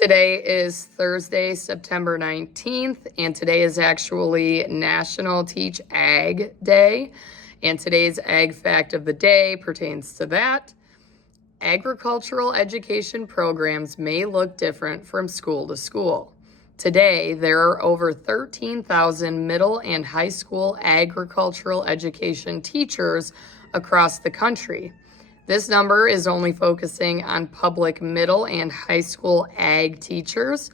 Today is Thursday, September 19th, and today is actually National Teach Ag Day. And today's ag fact of the day pertains to that. Agricultural education programs may look different from school to school. Today, there are over 13,000 middle and high school agricultural education teachers across the country. This number is only focusing on public middle and high school ag teachers.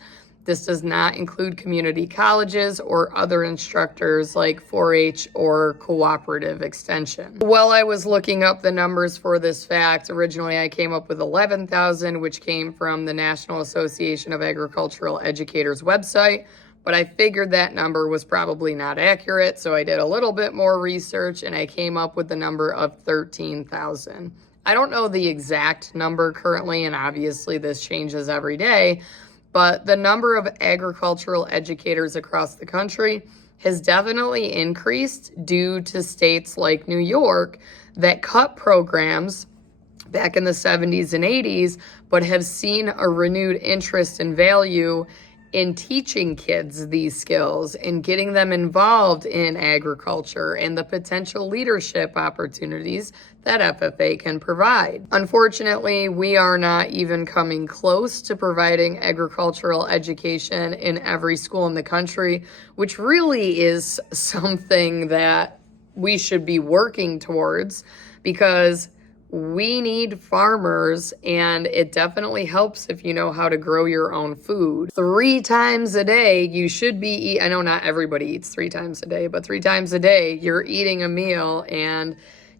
This does not include community colleges or other instructors like 4-H or cooperative extension. While I was looking up the numbers for this fact, originally I came up with 11,000, which came from the National Association of Agricultural Educators website, but I figured that number was probably not accurate, so I did a little bit more research and I came up with the number of 13,000. I don't know the exact number currently, and obviously this changes every day, but the number of agricultural educators across the country has definitely increased due to states like New York that cut programs back in the 70s and 80s, but have seen a renewed interest and value in teaching kids these skills and getting them involved in agriculture and the potential leadership opportunities that FFA can provide. Unfortunately, we are not even coming close to providing agricultural education in every school in the country, which really is something that we should be working towards, because we need farmers, and it definitely helps if you know how to grow your own food. 3 times a day, you should be eating. I know not everybody eats 3 times a day, but 3 times a day, you're eating a meal, and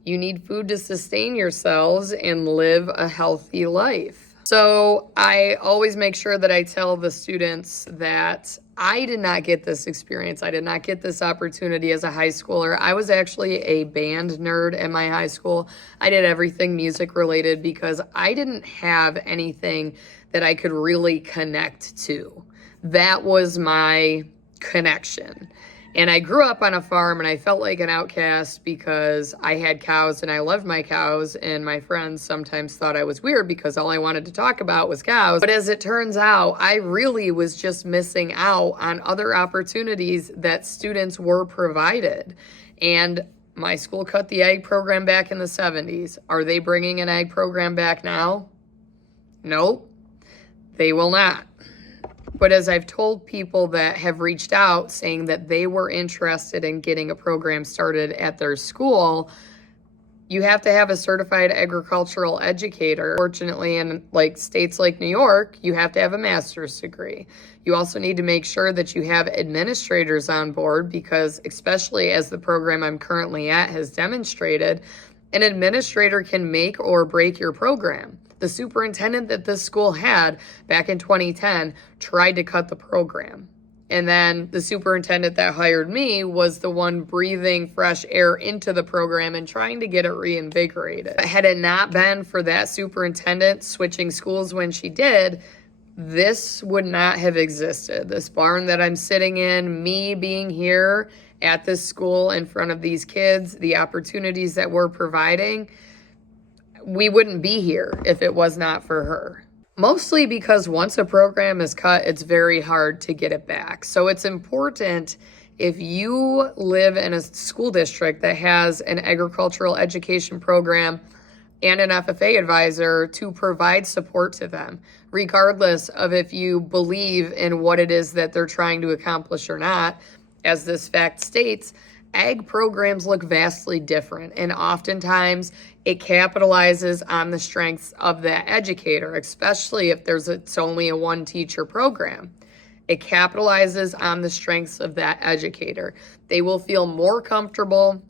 you need food to sustain yourselves and live a healthy life. So I always make sure that I tell the students that I did not get this experience. I did not get this opportunity as a high schooler. I was actually a band nerd in my high school. I did everything music related because I didn't have anything that I could really connect to. That was my connection. And I grew up on a farm, and I felt like an outcast because I had cows and I loved my cows, and my friends sometimes thought I was weird because all I wanted to talk about was cows. But as it turns out, I really was just missing out on other opportunities that students were provided. And my school cut the ag program back in the 70s. Are they bringing an ag program back now? Nope, they will not. But as I've told people that have reached out saying that they were interested in getting a program started at their school, you have to have a certified agricultural educator. Fortunately, in states like New York, you have to have a master's degree. You also need to make sure that you have administrators on board, because especially as the program I'm currently at has demonstrated, an administrator can make or break your program. The superintendent that this school had back in 2010 tried to cut the program. And then the superintendent that hired me was the one breathing fresh air into the program and trying to get it reinvigorated. Had it not been for that superintendent switching schools when she did, this would not have existed. This barn that I'm sitting in, me being here at this school in front of these kids, the opportunities that we're providing, we wouldn't be here if it was not for her. Mostly because once a program is cut, it's very hard to get it back. So it's important, if you live in a school district that has an agricultural education program and an FFA advisor, to provide support to them, regardless of if you believe in what it is that they're trying to accomplish or not. As this fact states, ag programs look vastly different, and oftentimes it capitalizes on the strengths of that educator, especially if it's only a 1-teacher program. It capitalizes on the strengths of that educator. They will feel more comfortable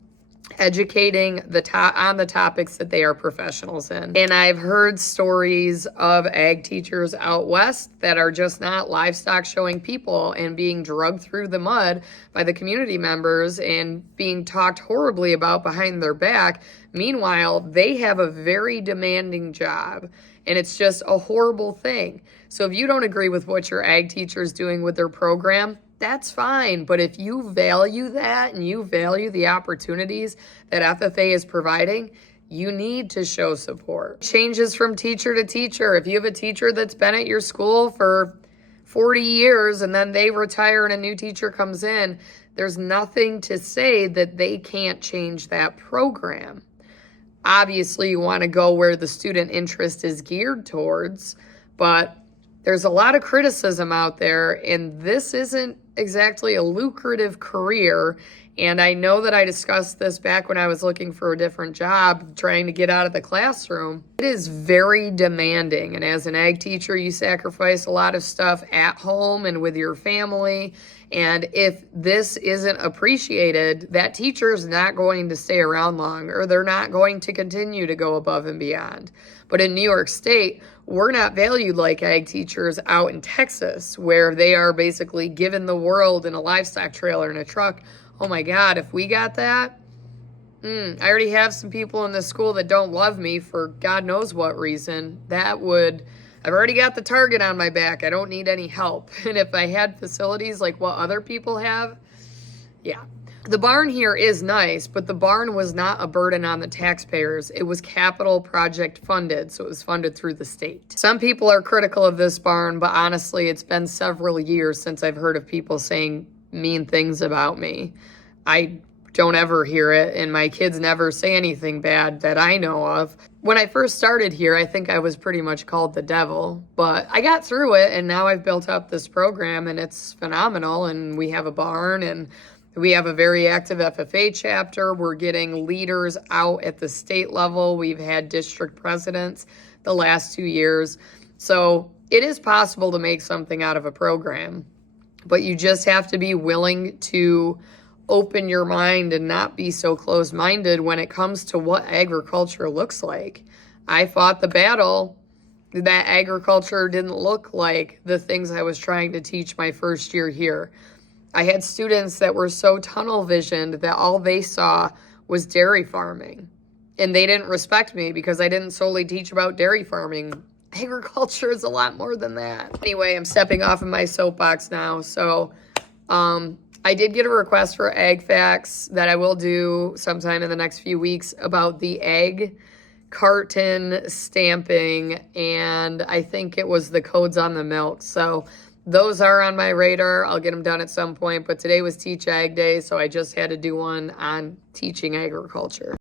educating on the topics that they are professionals in. And I've heard stories of ag teachers out west that are just not livestock showing people and being drugged through the mud by the community members and being talked horribly about behind their back. Meanwhile, they have a very demanding job, and it's just a horrible thing. So if you don't agree with what your ag teacher is doing with their program, that's fine. But if you value that and you value the opportunities that FFA is providing, you need to show support. Changes from teacher to teacher. If you have a teacher that's been at your school for 40 years and then they retire and a new teacher comes in, there's nothing to say that they can't change that program. Obviously, you want to go where the student interest is geared towards, but there's a lot of criticism out there, and this isn't exactly a lucrative career. And I know that I discussed this back when I was looking for a different job, trying to get out of the classroom. It is very demanding. And as an ag teacher, you sacrifice a lot of stuff at home and with your family. And if this isn't appreciated, that teacher is not going to stay around long, or they're not going to continue to go above and beyond. But in New York State, we're not valued like ag teachers out in Texas, where they are basically given the world in a livestock trailer and a truck. Oh my God, if we got that, I already have some people in this school that don't love me for God knows what reason. I've already got the target on my back. I don't need any help. And if I had facilities like what other people have, yeah. The barn here is nice, but the barn was not a burden on the taxpayers. It was capital project funded, so it was funded through the state. Some people are critical of this barn, but honestly, it's been several years since I've heard of people saying mean things about me. I don't ever hear it, and my kids never say anything bad that I know of. When I first started here, I think I was pretty much called the devil, but I got through it, and now I've built up this program, and it's phenomenal, and we have a barn, and we have a very active FFA chapter. We're getting leaders out at the state level. We've had district presidents the last 2 years. So it is possible to make something out of a program, but you just have to be willing to open your mind and not be so closed-minded when it comes to what agriculture looks like. I fought the battle that agriculture didn't look like the things I was trying to teach my first year here. I had students that were so tunnel visioned that all they saw was dairy farming. And they didn't respect me because I didn't solely teach about dairy farming. Agriculture is a lot more than that. Anyway, I'm stepping off of my soapbox now. So I did get a request for Ag Facts that I will do sometime in the next few weeks about the egg carton stamping, and I think it was the codes on the milk. So those are on my radar. I'll get them done at some point, but today was Teach Ag Day, so I just had to do one on teaching agriculture.